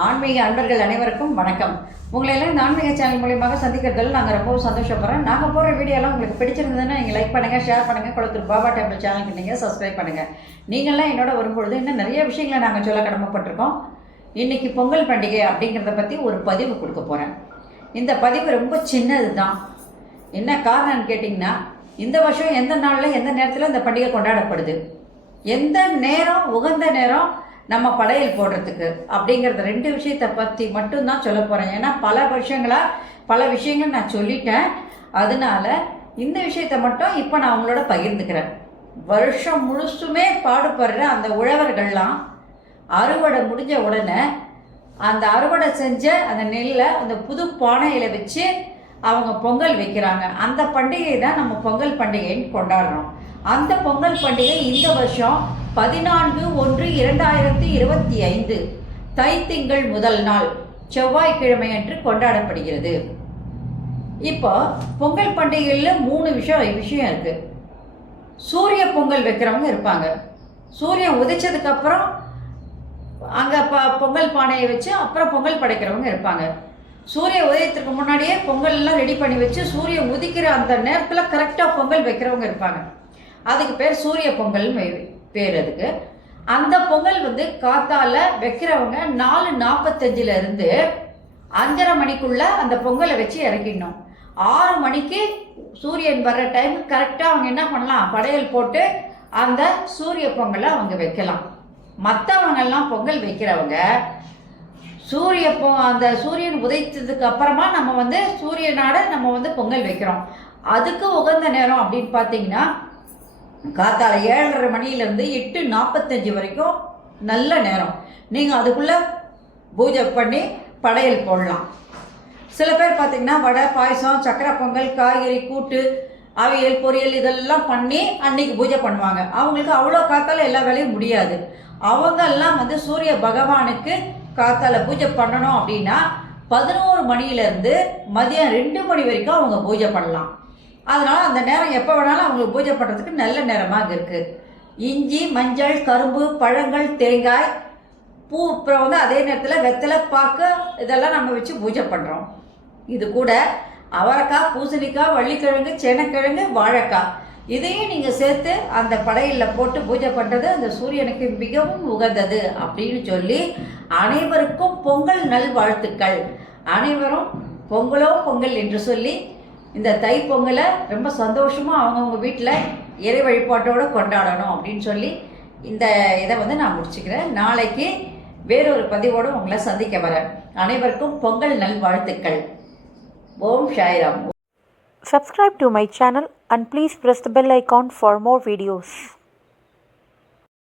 ஆன்மீக அன்பர்கள் அனைவருக்கும் வணக்கம். உங்களை எல்லாம் இந்த ஆன்மீக சேனல் மூலியமாக சந்திக்கிறதுல நாங்கள் ரொம்பவும் சந்தோஷப்படுறோம். நாங்கள் போடுற வீடியோலாம் உங்களுக்கு பிடிச்சிருந்ததுன்னா நீங்கள் லைக் பண்ணுங்கள், ஷேர் பண்ணுங்கள். குளத்தூர் பாபா டெம்பிள் சேனலுக்கு நீங்கள் சப்ஸ்கிரைப் பண்ணுங்கள். நீங்கள்லாம் என்னோட வரும்பொழுது இன்னும் நிறைய விஷயங்களை நாங்கள் சொல்ல கடமைப்பட்டிருக்கோம். இன்றைக்கி பொங்கல் பண்டிகை அப்படிங்கிறத பற்றி ஒரு பதிவு கொடுக்க போகிறேன். இந்த பதிவு ரொம்ப சின்னது தான். என்ன காரணம்னு கேட்டிங்கன்னா, இந்த வருஷம் எந்த நாளில் எந்த நேரத்தில் இந்த பண்டிகை கொண்டாடப்படுது, எந்த நேரம் உகந்த நேரம் நம்ம படையல் போடுறதுக்கு அப்படிங்கிறத ரெண்டு விஷயத்தை பற்றி மட்டும்தான் சொல்ல போகிறேன். ஏன்னா பல விஷயங்கள் நான் சொல்லிட்டேன். அதனால இந்த விஷயத்தை மட்டும் இப்போ நான் அவங்களோட பகிர்ந்துக்கிறேன். வருஷம் முழுசுமே பாடுபடுற அந்த உழவர்கள்லாம் அறுவடை முடிஞ்ச உடனே அந்த அறுவடை செஞ்ச அந்த நெல்லை அந்த புது பானையில் வச்சு அவங்க பொங்கல் வைக்கிறாங்க. அந்த பண்டிகை தான் நம்ம பொங்கல் பண்டிகைன்னு கொண்டாடுறோம். அந்த பொங்கல் பண்டிகை இந்த வருஷம் 14/1/2025 தைத்திங்கள் முதல் நாள் செவ்வாய்க்கிழமை அன்று கொண்டாடப்படுகிறது. இப்போ பொங்கல் பண்டிகையில் 3 விஷயம் இருக்குது. சூரிய பொங்கல் வைக்கிறவங்க இருப்பாங்க. சூரியன் உதிச்சதுக்கப்புறம் அங்கே பொங்கல் பானையை வச்சு அப்புறம் பொங்கல் படைக்கிறவங்க இருப்பாங்க. சூரிய உதயத்துக்கு முன்னாடியே பொங்கல் எல்லாம் ரெடி பண்ணி வச்சு சூரியன் உதிக்கிற அந்த நேரத்தில் கரெக்டாக பொங்கல் வைக்கிறவங்க இருப்பாங்க. அதுக்கு பேர் சூரிய பொங்கல்னு பேர். அதுக்கு அந்த பொங்கல் காத்தால வைக்கிறவங்க 4:45 5:30 மணிக்குள்ள அந்த பொங்கலை வச்சு இறக்கிடணும். 6 மணிக்கு சூரியன் வர்ற டைம் கரெக்டாக அவங்க என்ன பண்ணலாம், படையல் போட்டு அந்த சூரிய பொங்கலை அவங்க வைக்கலாம். மற்றவங்கெல்லாம் பொங்கல் வைக்கிறவங்க அந்த சூரியன் உதைத்ததுக்கு அப்புறமா நம்ம சூரியனாட நம்ம பொங்கல் வைக்கிறோம். அதுக்கு உகந்த நேரம் அப்படின்னு பார்த்தீங்கன்னா, காத்தால 7:30 மணிலேருந்து 8:45 வரைக்கும் நல்ல நேரம். நீங்கள் அதுக்குள்ளே பூஜை பண்ணி படையல் போடலாம். சில பேர் பார்த்திங்கன்னா வடை, பாயசம், சக்கரை பொங்கல், காய்கறி கூட்டு, அவியல், பொரியல் இதெல்லாம் பண்ணி அன்னைக்கு பூஜை பண்ணுவாங்க. அவங்களுக்கு அவ்வளோ காத்தால எல்லா வேலையும் முடியாது. அவங்கெல்லாம் சூரிய பகவானுக்கு காத்தால பூஜை பண்ணணும் அப்படின்னா 11 மணிலேருந்து மதியம் 2 மணி வரைக்கும் அவங்க பூஜை பண்ணலாம். அதனால் அந்த நேரம் எப்போ வேணாலும் அவங்களுக்கு பூஜை பண்ணுறதுக்கு நல்ல நேரமாக இருக்குது. இஞ்சி, மஞ்சள், கரும்பு, பழங்கள், தேங்காய், பூ, அப்புறம் அதே நேரத்தில் வெத்தலை பாக்கு இதெல்லாம் நம்ம வச்சு பூஜை பண்ணுறோம். இது கூட அவரைக்காய், பூசணிக்காய், வள்ளிக்கிழங்கு, சேனக்கிழங்கு, வாழைக்காய் இதையும் நீங்கள் சேர்த்து அந்த படையலில் போட்டு பூஜை பண்ணுறது அந்த சூரியனுக்கு மிகவும் உகந்தது அப்படின்னு சொல்லி அனைவருக்கும் பொங்கல் நல்வாழ்த்துக்கள். அனைவரும் பொங்கலோ பொங்கல் என்று சொல்லி இந்த தை பொங்கலை ரொம்ப சந்தோஷமாக அவங்கவுங்க வீட்டில் இறை வழிபாட்டோடு கொண்டாடணும் அப்படின்னு சொல்லி இந்த இதை நான் முடிச்சுக்கிறேன். நாளைக்கு வேறொரு பதிவோடு உங்களை சந்திக்க வரேன். அனைவருக்கும் பொங்கல் நல்வாழ்த்துக்கள். ஓம் Sairam. Subscribe to my channel and please press the bell icon for more videos.